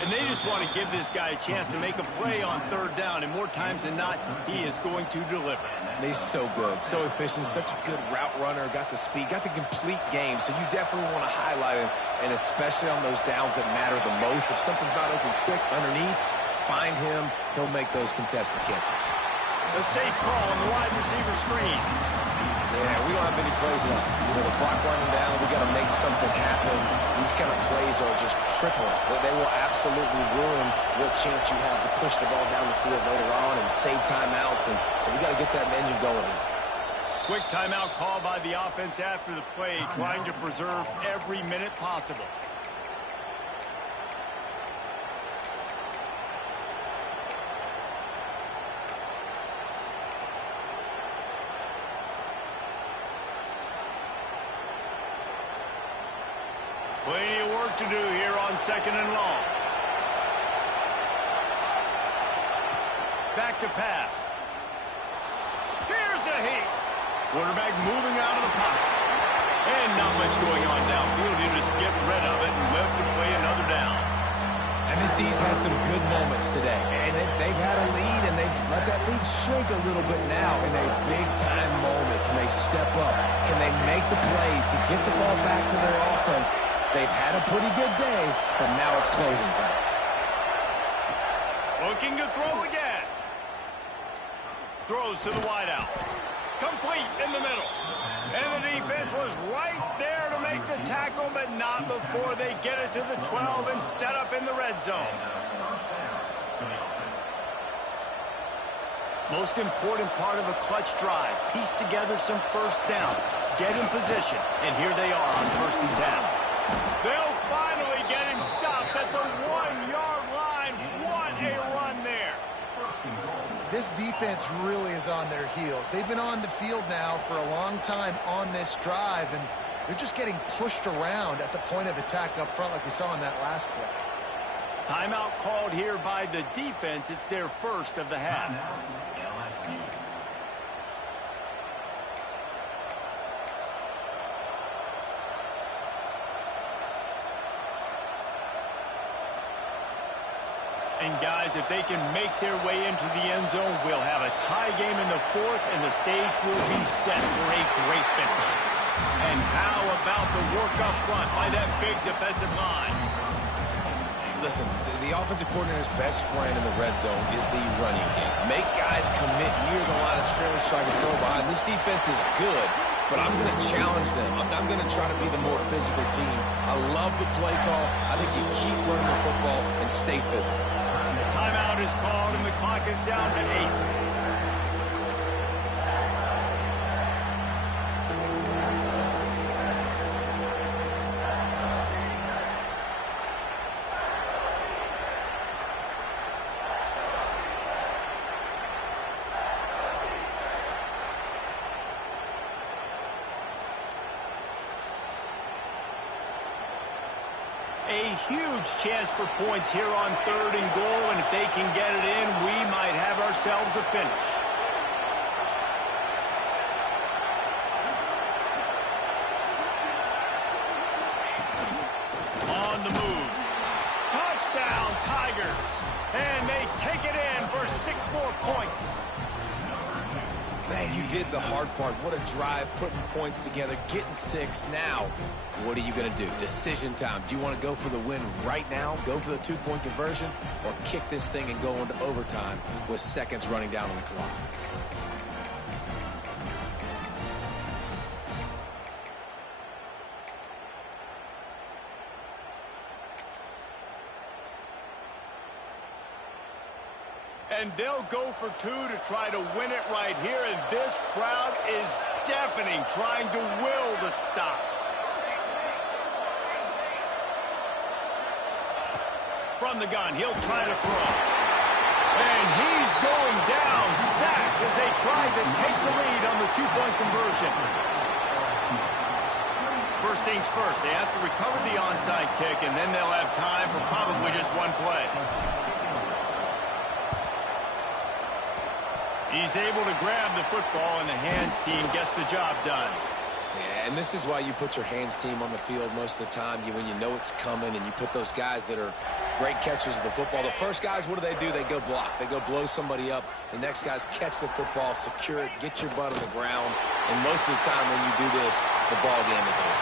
And they just want to give this guy a chance to make a play on 3rd down, and more times than not, he is going to deliver. He's so good, so efficient, such a good route runner, got the speed, got the complete game, so you definitely want to highlight him, and especially on those downs that matter the most. If something's not open quick underneath, find him, he'll make those contested catches. A safe call on the wide receiver screen. Yeah, we don't have many plays left. You know, the clock running down, we got to make something happen. These kind of plays are just crippling. They will absolutely ruin what chance you have to push the ball down the field later on and save timeouts. And so we got to get that engine going here. Quick timeout call by the offense after the play, trying to preserve every minute possible. Plenty of work to do here on 2nd and long. Back to pass. Here's a heat. Quarterback moving out of the pocket. And not much going on downfield. He'll just get rid of it and live to play another down. And this D's had some good moments today. And they've had a lead, and they've let that lead shrink a little bit now in a big-time moment. Can they step up? Can they make the plays to get the ball back to their offense? They've had a pretty good day, but now it's closing time. Looking to throw again. Throws to the wideout. Complete in the middle. And the defense was right there to make the tackle, but not before they get it to the 12 and set up in the red zone. Most important part of a clutch drive. Piece together some first downs. Get in position. And here they are on 1st and 10. They'll finally get him stopped at the 1-yard line. What a run there. This defense really is on their heels. They've been on the field now for a long time on this drive, and they're just getting pushed around at the point of attack up front like we saw in that last play. Timeout called here by the defense. It's their first of the half. And guys, if they can make their way into the end zone, we'll have a tie game in the 4th, and the stage will be set for a great finish. And how about the work up front by that big defensive line? Listen, the offensive coordinator's best friend in the red zone is the running game. Make guys commit near the line of scrimmage so I can throw behind. This defense is good, but I'm going to challenge them. I'm going to try to be the more physical team. I love the play call. I think you keep running the football and stay physical. Timeout is called, and the clock is down to 8. A huge chance for points here on 3rd and goal, and if they can get it in, we might have ourselves a finish. On the move. Touchdown, Tigers. And they take it in for 6 more points. Man, you did the hard part. What a drive, putting points together, getting 6. Now, what are you going to do? Decision time. Do you want to go for the win right now, go for the 2-point conversion, or kick this thing and go into overtime with seconds running down on the clock? And they'll go for 2 to try to win it right here. And this crowd is deafening, trying to will the stop. From the gun, he'll try to throw. And he's going down, sacked as they tried to take the lead on the 2-point conversion. First things first, they have to recover the onside kick, and then they'll have time for probably just one play. He's able to grab the football, and the hands team gets the job done. Yeah, and this is why you put your hands team on the field most of the time. When you know it's coming, and you put those guys that are great catchers of the football. The first guys, what do? They go block. They go blow somebody up. The next guys catch the football, secure it, get your butt on the ground. And most of the time when you do this, the ball game is over.